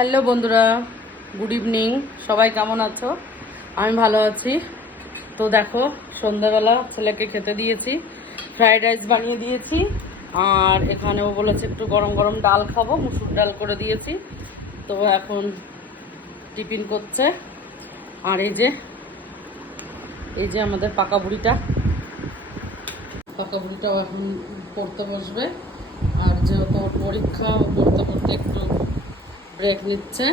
Hello বন্ধুরা, good evening. সবাই কেমন আছো? আমি ভালো আছি। তো দেখো, সন্ধ্যাবেলা ছেলেকে খেতে দিয়েছি, ফ্রাইড রাইস বানিয়ে দিয়েছি। আর এখানেও বলেছে একটু গরম গরম ডাল খাবো, মুসুর ডাল করে দিয়েছি। তো এখন টিফিন করছে। আর এই যে আমাদের পাকা বুড়িটাও এখন পড়তে বসবে। আর যেহেতু ওর পরীক্ষা, পড়তে পড়তে একটু ব্রেক নিচ্ছে।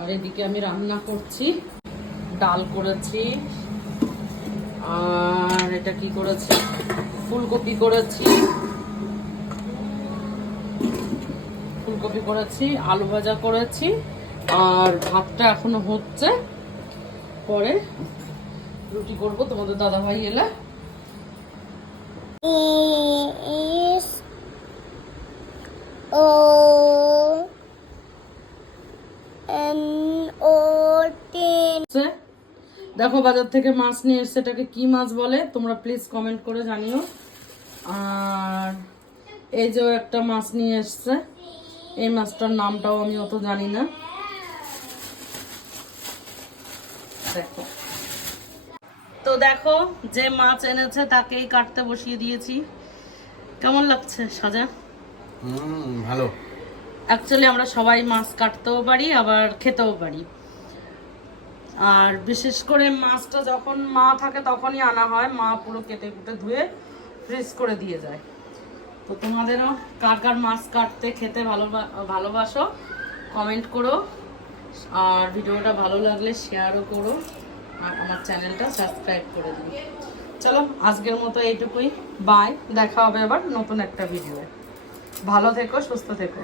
আর এদিকে আমি রান্না করছি, ডাল করেছি, আর এটা কি করেছি, ফুলকপি করেছি, আলু ভাজা করেছি। আর ভাতটা এখনো হচ্ছে, পরে রুটি করব তোমাদের দাদা ভাই এলে। দেখো, বাজার থেকে মাছ নিয়ে এসছে, এটাকে কি মাছ বলে তোমরা প্লিজ কমেন্ট করে জানিও। আর এই যে একটা মাছ নিয়ে এসছে, এই মাছটার নামটাও আমি অত জানি না। দেখো, তো দেখো যে মাছ এনেছে তাকেই কাটতে বসিয়ে দিয়েছি। কেমন লাগছে সাজা? ভালো। অ্যাকচুয়ালি আমরা সবাই মাছ কাটতেও পারি, আবার খেতেও পারি। আর বিশেষ করে মাছটা যখন মা থাকে তখনই আনা হয়, মা পুরো কেটে কুটে ধুয়ে ফ্রিজ করে দিয়ে যায়। তো তোমাদেরও কার কার মাছ কাটতে খেতে ভালোবাসো কমেন্ট করো। আর ভিডিওটা ভালো লাগলে শেয়ারও করো, আর আমার চ্যানেলটা সাবস্ক্রাইব করে দিও। চলো, আজকের মতো এইটুকুই। বাই, দেখা হবে আবার নতুন একটা ভিডিও। ভালো থেকো, সুস্থ থেকো।